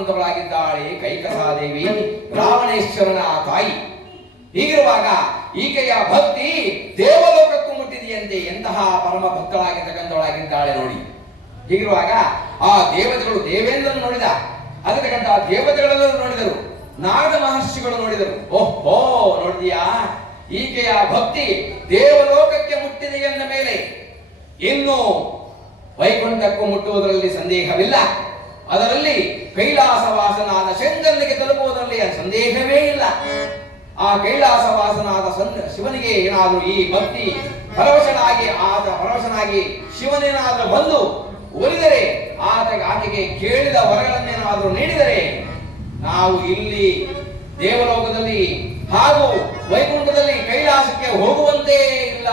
ಅನ್ನುವಂತವಳಾಗಿದ್ದಾಳೆ ಕೈಕಸಾದೇವಿ, ರಾವಣೇಶ್ವರನ ತಾಯಿ. ಹೀಗಿರುವಾಗ ಈಕೆಯ ಭಕ್ತಿ ದೇವಲೋಕಕ್ಕೂ ಮುಟ್ಟಿದೆಯಂತೆ. ಎಂತಹ ಪರಮ ಭಕ್ತಳಾಗಿರ್ತಕ್ಕಂಥವಳಾಗಿದ್ದಾಳೆ ನೋಡಿ. ಹೀಗಿರುವಾಗ ಆ ದೇವತೆಗಳು ದೇವೇಂದ್ರನು ನೋಡಿದ, ಅದಕ್ಕಂತಹ ದೇವತೆಗಳೆಲ್ಲರೂ ನೋಡಿದರು, ನಾರದ ಮಹರ್ಷಿಗಳು ನೋಡಿದರು. ಓಹೋ, ನೋಡಿದೀಯಾ, ಈಕೆಯ ಭಕ್ತಿ ದೇವಲೋಕಕ್ಕೆ ಮುಟ್ಟಿದೆ ಎಂದ ಮೇಲೆ ಇನ್ನು ವೈಕುಂಠಕ್ಕೂ ಮುಟ್ಟುವುದರಲ್ಲಿ ಸಂದೇಹವಿಲ್ಲ. ಅದರಲ್ಲಿ ಕೈಲಾಸವಾಸನಾದ ಶಂಕರನಿಗೆ ತಲುಪುವುದರಲ್ಲಿ ಸಂದೇಹವೇ ಇಲ್ಲ. ಆ ಕೈಲಾಸವಾಸನಾದ ಶಿವನಿಗೆ ಏನಾದರೂ ಈ ಭಕ್ತಿ ಪರವಶನಾಗಿ ಶಿವನೇನಾದರೂ ಬಂದು ಒಲಿದರೆ, ಆಕೆಗೆ ಕೇಳಿದ ವರಗಳನ್ನೇನಾದರೂ ನೀಡಿದರೆ, ನಾವು ಇಲ್ಲಿ ದೇವಲೋಕದಲ್ಲಿ ಹಾಗೂ ವೈಕುಂಠದಲ್ಲಿ ಕೈಲಾಸಕ್ಕೆ ಹೋಗುವಂತೆ ಇಲ್ಲ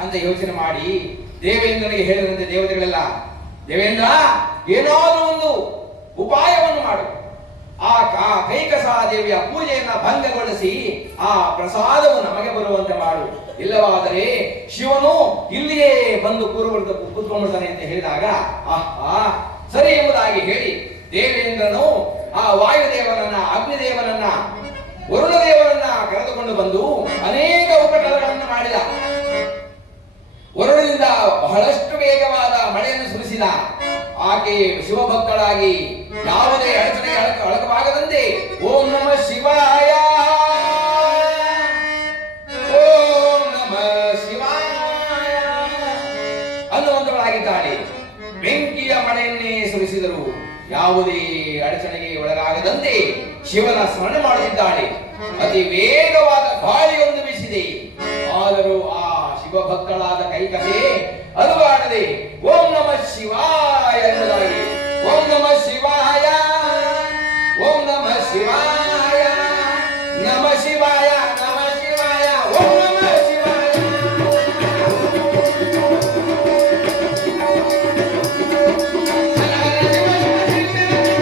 ಅಂತ ಯೋಚನೆ ಮಾಡಿ ದೇವೇಂದ್ರನಿಗೆ ಹೇಳಿದಂತೆ ದೇವತೆಗಳೆಲ್ಲ, ದೇವೇಂದ್ರ, ಏನಾದರೂ ಒಂದು ಉಪಾಯವನ್ನು ಮಾಡು, ಆ ಕೈಕಸಾದೇವಿಯ ಪೂಜೆಯನ್ನ ಭಂಗಗೊಳಿಸಿ ಆ ಪ್ರಸಾದವು ನಮಗೆ ಬರುವಂತೆ ಮಾಡು, ಇಲ್ಲವಾದರೆ ಶಿವನು ಇಲ್ಲಿಯೇ ಬಂದು ಕೂತ್ಕೊಂಡ್ಬಿಡ್ತಾನೆ ಅಂತ ಹೇಳಿದಾಗ, ಸರಿ ಎಂಬುದಾಗಿ ಹೇಳಿ ದೇವೇಂದ್ರನು ಆ ವಾಯುದೇವನನ್ನ, ಅಗ್ನಿದೇವನನ್ನ, ವರುಣದೇವರನ್ನ ಕರೆದುಕೊಂಡು ಬಂದು ಅನೇಕ ಉಪಟಳಗಳನ್ನು ಮಾಡಿದ. ವರುಣದಿಂದ ಬಹಳಷ್ಟು ವೇಗವಾದ ಮಳೆಯನ್ನು ಸುರಿಸಿದ. ಆಕೆ ಶಿವಭಕ್ತಳಾಗಿ ಯಾವುದೇ ಅಡಚಣೆ ಅಳಕವಾಗದಂತೆ ಓಂ ನಮಃ ಶಿವಾಯ, ಓಂ ನಮಃ ಶಿವಾಯ ಅನ್ನುವಂತವಳಾಗಿದ್ದಾಳೆ. ಬೆಂಕಿಯ ಮಳೆಯನ್ನೇ ಸುರಿಸಿದರು. ಯಾವುದೇ ಅಡಚಣೆಗೆ ಒಳಗಾಗದಂತೆ ಶಿವನ ಸ್ಮರಣೆ ಮಾಡುತ್ತಿದ್ದಾಳೆ. ಅತಿ ವೇಗವಾದ ಗಾಳಿಯೊಂದು ಬೀಸಿದೆ. ಆದರೂ ಆ ಶಿವಭಕ್ತಳಾದ ಕೈಕಸೆ ಅಲುಗಾಡದೆ ಓಂ ನಮಃ ಶಿವಾಯ